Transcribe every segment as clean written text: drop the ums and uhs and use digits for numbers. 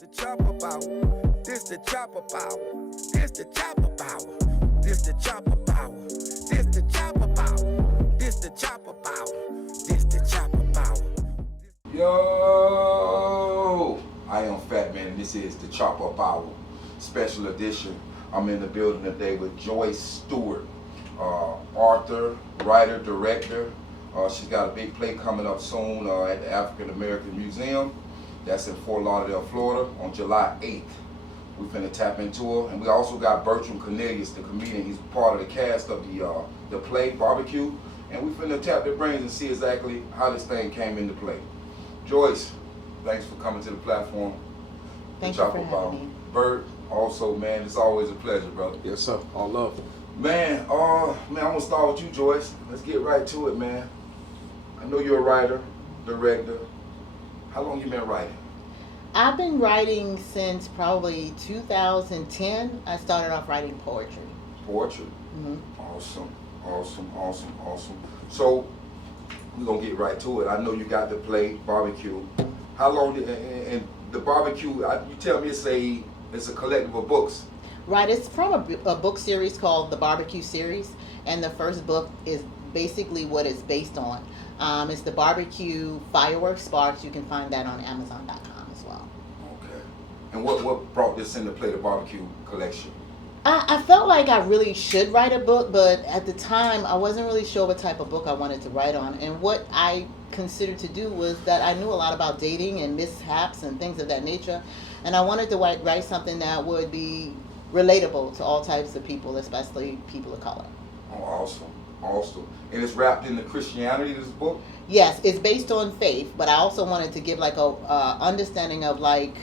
the chopper power. This the chopper power. This the chopper power. This the chopper power. This the chopper power. This the chopper power. This the chopper power. Yo, I am Fat Man, and this is the Chopper Power Special Edition. I'm in the building today with Joyce Stewart, author, writer, director. She's got a big play coming up soon at the African American Museum. That's in Fort Lauderdale, Florida, on July 8th. We're finna tap into her, and we also got Bert Cornielius, the comedian. He's part of the cast of the play BBQ, and we finna tap their brains and see exactly how this thing came into play. Joyce, thanks for coming to the platform. Thank you for having me. Bert, also, man, it's always a pleasure, brother. Yes, sir. All love. Man, I'm gonna start with you, Joyce. Let's get right to it, man. I know you're a writer, director. How long you been writing? I've been writing since probably 2010. I started off writing poetry. Poetry? Mm-hmm. Awesome. So, we're gonna get right to it. I know you got the play BBQ. How long did, and the BBQ, you tell me it's a collective of books. Right, it's from a book series called the BBQ series, and the first book is basically what it's based on. It's the BBQ Fireworks Sparks. You can find that on Amazon.com as well. Okay. And what brought this into play, the BBQ collection? I felt like I really should write a book, but at the time I wasn't really sure what type of book I wanted to write on. And what I considered to do was that I knew a lot about dating and mishaps and things of that nature, and I wanted to write something that would be relatable to all types of people, especially people of color. Oh, awesome. And it's wrapped into Christianity, this book? Yes, it's based on faith, but I also wanted to give like a understanding of like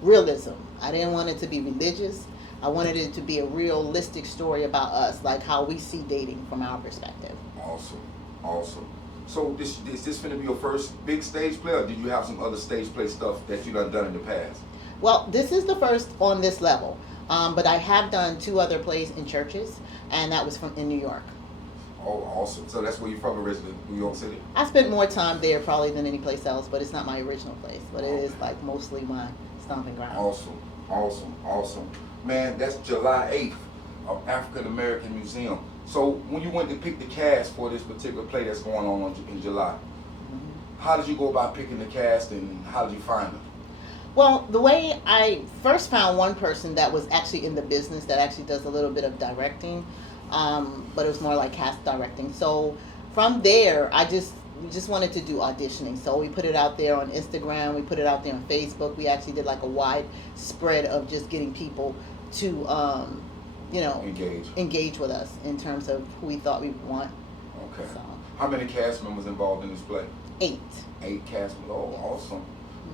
realism. I didn't want it to be religious. I wanted it to be a realistic story about us, like how we see dating from our perspective. Awesome. So is this going to be your first big stage play, or did you have some other stage play stuff that you done in the past? Well, this is the first on this level, but I have done 2 other plays in churches, and that was in New York. Oh, awesome. So that's where you're from originally, New York City? I spent more time there probably than any place else, but it's not my original place, but it is like mostly my stomping ground. Awesome. Man, that's July 8th of African American Museum. So when you went to pick the cast for this particular play that's going on in July, how did you go about picking the cast, and how did you find them? Well, the way I first found one person that was actually in the business that actually does a little bit of directing, but it was more like cast directing. So from there, we just wanted to do auditioning. So we put it out there on Instagram, we put it out there on Facebook. We actually did like a wide spread of just getting people to, engage with us in terms of who we thought we would want. Okay. So. How many cast members involved in this play? 8. 8 cast members. Oh, awesome.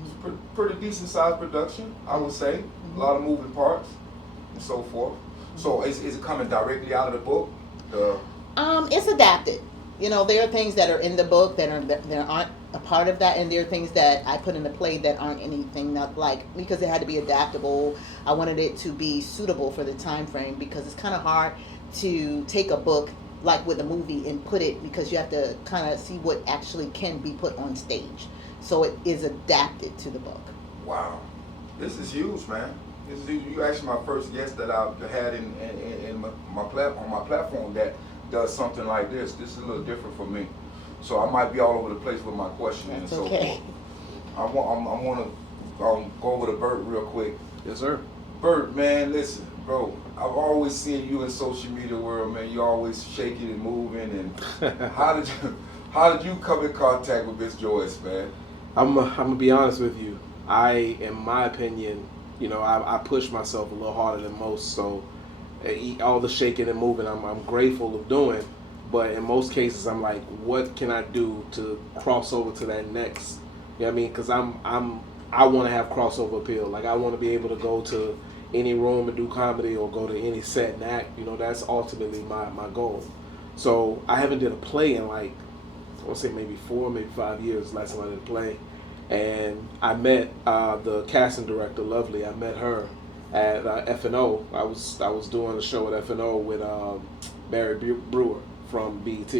It's a pretty decent sized production, I would say. A lot of moving parts and so forth. So is it coming directly out of the book? It's adapted. There are things that are in the book that aren't a part of that, and there are things that I put in the play that aren't anything because it had to be adaptable. I wanted it to be suitable for the time frame, because it's kind of hard to take a book like with a movie and put it, because you have to kind of see what actually can be put on stage. So it is adapted to the book. Wow, this is huge, man. You actually my first guest that I've had in my platform that does something like this. This is a little different for me, so I might be all over the place with my questioning and so forth. I want to go over to Bert real quick. Yes, sir. Bert, man, listen, bro. I've always seen you in social media world, man. You always shaking and moving. And how did you come in contact with Miss Joyce, man? I'm gonna be honest with you. In my opinion, I push myself a little harder than most. So all the shaking and moving, I'm grateful of doing. But in most cases, I'm like, what can I do to cross over to that next? You know what I mean? Because I want to have crossover appeal. Like, I want to be able to go to any room and do comedy, or go to any set and act. That's ultimately my goal. So I haven't did a play in like, I want to say maybe 4, maybe 5 years. Last time I did a play, and I met the casting director, Lovely. I met her at FNO. I was doing a show at FNO with Barry Brewer from BET.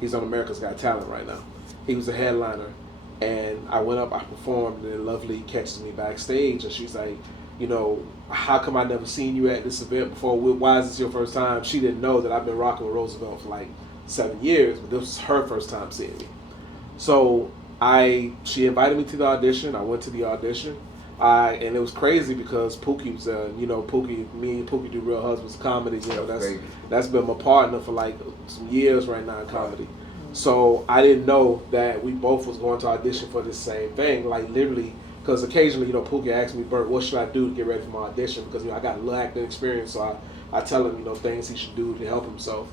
He's on America's Got Talent right now. He was a headliner And I went up, I performed, and then Lovely catches me backstage, and she's like, you know, how come I never seen you at this event before? Why is this your first time? She didn't know that I've been rocking with Roosevelt for like 7 years, but this was her first time seeing me. So she invited me to the audition. I went to the audition, and it was crazy because Pookie was, me and Pookie do Real Husbands comedy. You know, that's been my partner for like some years right now in comedy. So I didn't know that we both was going to audition for the same thing, like literally, because occasionally, you know, Pookie asks me, Bert, what should I do to get ready for my audition? Because, you know, I got a little acting experience, so I tell him, you know, things he should do to help himself.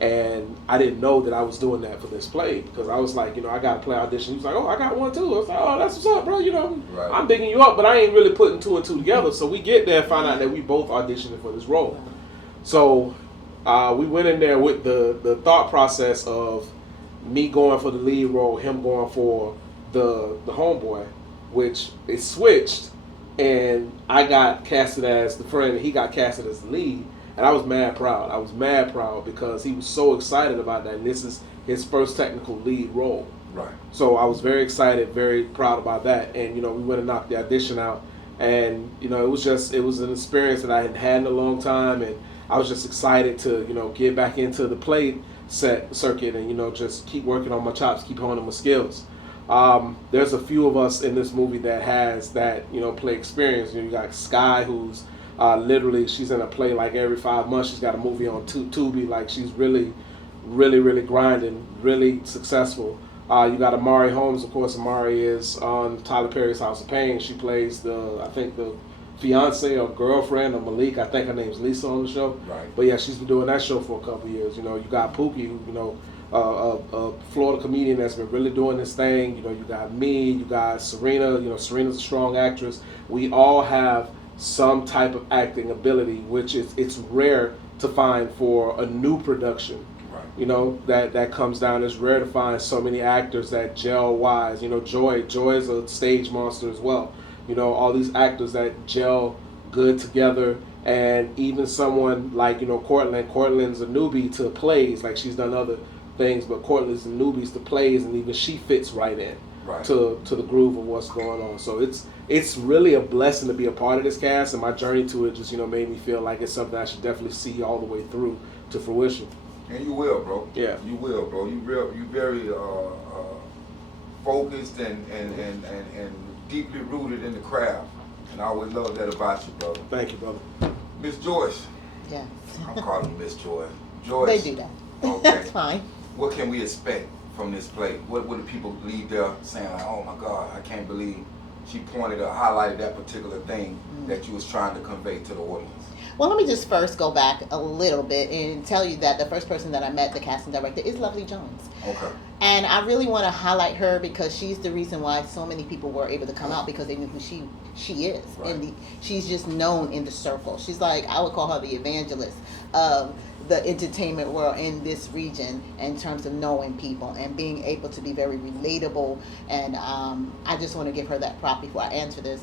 And I didn't know that I was doing that for this play, because I was like, you know, I got to play audition. He was like, oh, I got one too. I was like, oh, that's what's up, bro. You know, I'm digging you up, but I ain't really putting two and two together. So we get there and find out that we both auditioning for this role. So we went in there with the thought process of me going for the lead role, him going for the homeboy, which is switched, and I got casted as the friend, and he got casted as the lead, and I was mad proud. I was mad proud because he was so excited about that, and this is his first technical lead role. Right. So I was very excited, very proud about that, and, you know, we went and knocked the audition out, and, you know, it was an experience that I hadn't had in a long time, and I was just excited to, you know, get back into the play circuit and, you know, just keep working on my chops, keep honing my skills. There's a few of us in this movie that has that, you know, play experience. You know, you got Sky, who's literally, she's in a play like every 5 months. She's got a movie on Tubi. Like, she's really, really, really grinding, really successful. You got Amari Holmes, of course. Amari is on Tyler Perry's House of Pain. She plays the fiance or girlfriend of Malik. I think her name's Lisa on the show. Right. But yeah, she's been doing that show for a couple of years. You know, you got Pookie, who, you know, a Florida comedian that's been really doing this thing. You know, you got me, you got Serena. You know, Serena's a strong actress. We all have some type of acting ability, which it's rare to find for a new production. Right. You know, that comes down. It's rare to find so many actors that gel wise. You know, Joy is a stage monster as well. You know, all these actors that gel good together, and even someone like, you know, Cortland's a newbie to plays. Like, she's done other things, but Cortland's a newbie to plays, and even she fits right in to the groove of what's going on. So it's really a blessing to be a part of this cast, and my journey to it just, you know, made me feel like it's something I should definitely see all the way through to fruition. And you will, bro. Yeah. You will, bro. You very focused and deeply rooted in the craft, and I always love that about you, brother. Thank you, brother. Miss Joyce. Yeah. I'm calling Miss Joyce. Joyce. They do that. Okay. That's fine. What can we expect from this play? What do people leave there saying, like, oh my God, I can't believe she highlighted that particular thing that you was trying to convey to the audience? Well, let me just first go back a little bit and tell you that the first person that I met, the casting director, is Lovely Jones. Okay. And I really want to highlight her because she's the reason why so many people were able to come out, because they knew who she is. Right. And she's just known in the circle. She's like, I would call her the evangelist of the entertainment world in this region in terms of knowing people and being able to be very relatable. And I just want to give her that prop before I answer this.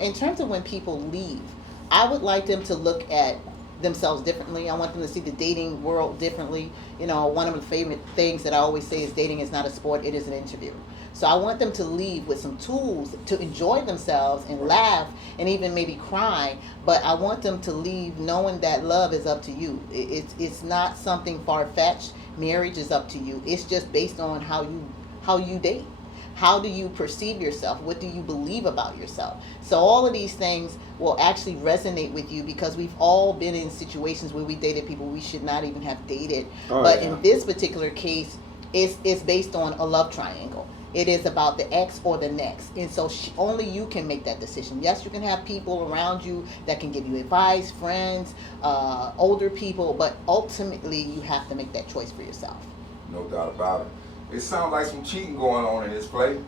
In terms of when people leave, I would like them to look at themselves differently. I want them to see the dating world differently. You know, one of the favorite things that I always say is dating is not a sport, it is an interview. So I want them to leave with some tools to enjoy themselves and laugh and even maybe cry, but I want them to leave knowing that love is up to you. It's not something far-fetched. Marriage is up to you. It's just based on how you date. How do you perceive yourself? What do you believe about yourself? So all of these things will actually resonate with you, because we've all been in situations where we dated people we should not even have dated. In this particular case, it's based on a love triangle. It is about the ex or the next. And so only you can make that decision. Yes, you can have people around you that can give you advice, friends, older people, but ultimately you have to make that choice for yourself. No doubt about it. It sounds like some cheating going on in this play.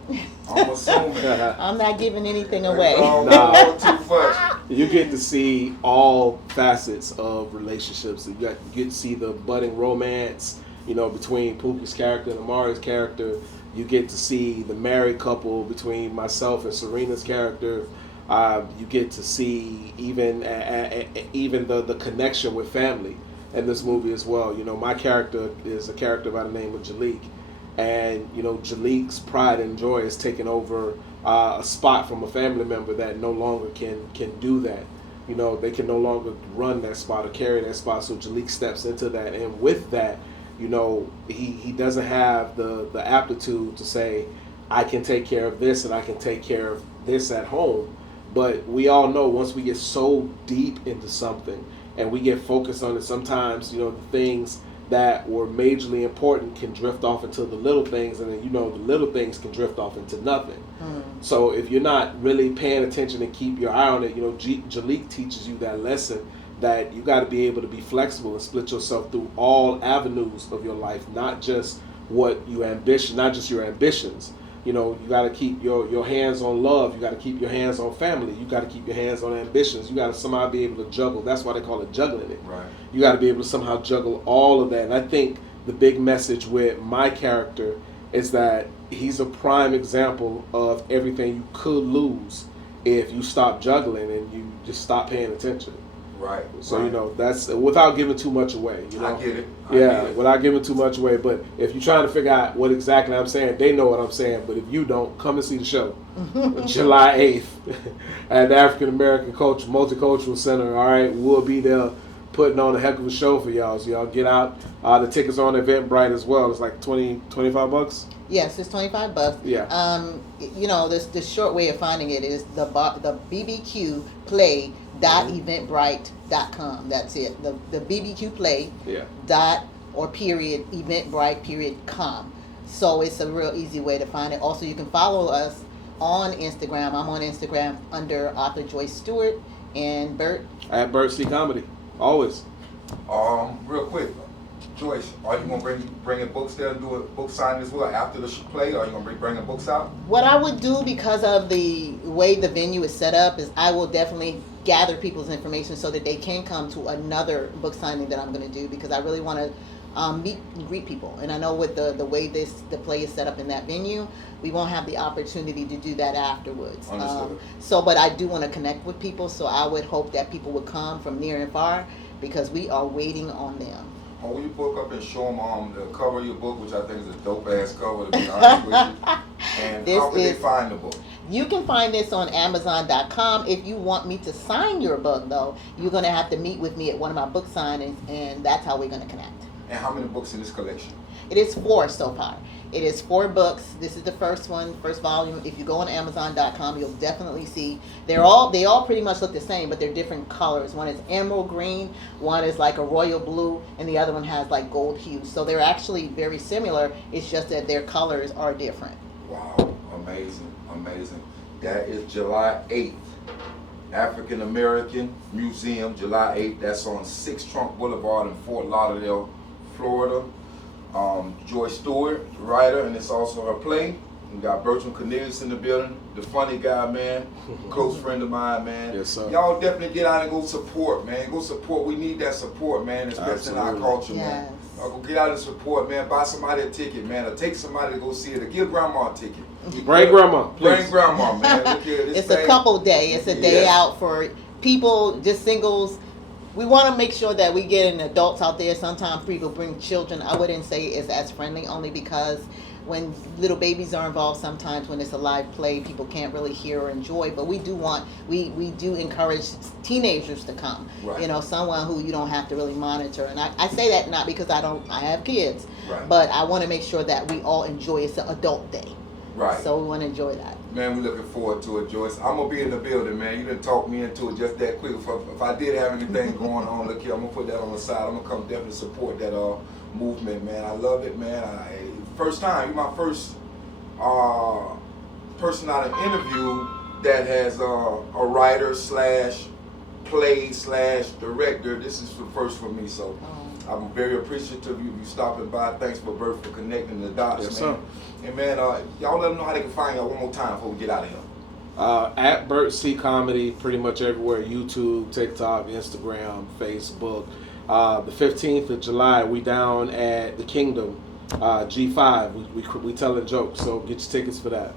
I'm assuming. I'm not giving anything away. No, too much. You get to see all facets of relationships. You get to see the budding romance, you know, between Pookie's character and Amari's character. You get to see the married couple between myself and Serena's character. You get to see even the connection with family in this movie as well. You know, my character is a character by the name of Jalik. and Jalik's pride and joy is taking over a spot from a family member that no longer can do that. They can no longer run that spot or carry that spot. So Jalik steps into that, and with that, he doesn't have the aptitude to say, I can take care of this and I can take care of this at home. But we all know once we get so deep into something and we get focused on it, sometimes the things that were majorly important can drift off into the little things, and then the little things can drift off into nothing. So if you're not really paying attention and keep your eye on it, Jalik teaches you that lesson, that you got to be able to be flexible and split yourself through all avenues of your life, not just what you ambition, not just your ambitions. You got to keep your hands on love. You got to keep your hands on family. You got to keep your hands on ambitions. You got to somehow be able to juggle. That's why they call it juggling it. Right. You got to be able to somehow juggle all of that. And I think the big message with my character is that he's a prime example of everything you could lose if you stop juggling and you just stop paying attention. Right. So right. That's without giving too much away. I get it. Without giving too much away. But if you're trying to figure out what exactly I'm saying, they know what I'm saying. But if you don't, come and see the show, July 8th at the African American Multicultural Center. All right, we'll be there putting on a heck of a show for y'all. So y'all get out. The tickets are on Eventbrite as well. It's like $25. Yes, it's $25. Yeah. The short way of finding it is the BBQ play.eventbrite.com. That's it. The BBQ play. Yeah. .eventbrite.com. So it's a real easy way to find it. Also, you can follow us on Instagram. I'm on Instagram under author Joyce Stewart, and Bert At Bert C Comedy. Always. Real quick, Joyce, are you gonna bringing books there and do a book signing as well after the play? Are you gonna be bringing books out? What I would do, because of the way the venue is set up, is I will definitely gather people's information so that they can come to another book signing that I'm going to do, because I really want to meet and greet people. And I know with the way the play is set up in that venue, we won't have the opportunity to do that afterwards. But I do want to connect with people, so I would hope that people would come from near and far, because we are waiting on them. Will you book up and show them the cover of your book, which I think is a dope ass cover, to be honest with you? And how can they find the book? You can find this on Amazon.com. If you want me to sign your book, though, you're going to have to meet with me at one of my book signings, and that's how we're going to connect. And how many books in this collection? It is 4 so far. It is 4 books. This is the first one, first volume. If you go on Amazon.com, you'll definitely see they all pretty much look the same, but they're different colors. One is emerald green, one is like a royal blue, and the other one has like gold hue. So they're actually very similar. It's just that their colors are different. Wow, amazing. That is July 8th. African American Museum, July 8th. That's on 6 Trunk Boulevard in Fort Lauderdale, Florida. Joyce Stewart, writer, and it's also her play. We got Bert Cornielius in the building, the funny guy, man, close friend of mine, man. Yes, sir. Y'all definitely get out and go support, man. Go support. We need that support, man, especially in our culture, man. Go get out and support, man. Buy somebody a ticket, man, or take somebody to go see it, or give grandma a ticket. Bring grandma, please. Bring grandma, man. Look here, this It's thing. a couple day. It's a day out for people, just singles. We want to make sure that we get adults out there. Sometimes people bring children. I wouldn't say it's as friendly, only because when little babies are involved, sometimes when it's a live play, people can't really hear or enjoy. But we do encourage teenagers to come. Right. Someone who you don't have to really monitor. And I say that not because I have kids, Right. but I want to make sure that we all enjoy. It's an adult day. Right. So we want to enjoy that. Man, we're looking forward to it, Joyce. I'm going to be in the building, man. You done talked me into it just that quick. If I did have anything going on, look here, I'm going to put that on the side. I'm going to come definitely support that movement, man. I love it, man. First time, you're my first person out of interview that has a writer / play / director. This is the first for me, so I'm very appreciative of you stopping by. Thanks for Bert for connecting the dots, Yes, man. sir. And man, y'all let them know how they can find y'all one more time before we get out of here. At Bert C Comedy, pretty much everywhere: YouTube, TikTok, Instagram, Facebook. The 15th of July, we down at the Kingdom, G5. We telling jokes, so get your tickets for that.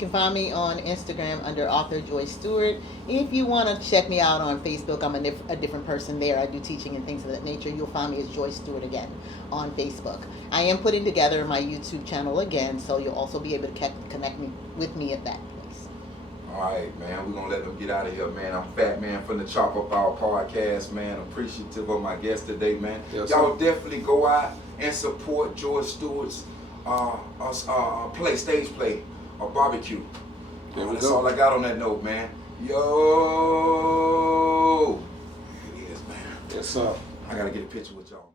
can find me on Instagram under author Joyce Stewart. If you want to check me out on Facebook, I'm a different person there. I do teaching and things of that nature. You'll find me as Joyce Stewart again on Facebook. I am putting together my YouTube channel again, so you'll also be able to connect me with me at that place. All right, man. We're going to let them get out of here, man. I'm Fat Man from the Chop Up Our podcast, man. Appreciative of my guest today, man. Yes, Y'all sir. definitely go out and support Joyce Stewart's stage play, barbecue. There we That's go. all I got on that note, man. Yo! There it is, man. Yes, sir. I got to get a picture with y'all.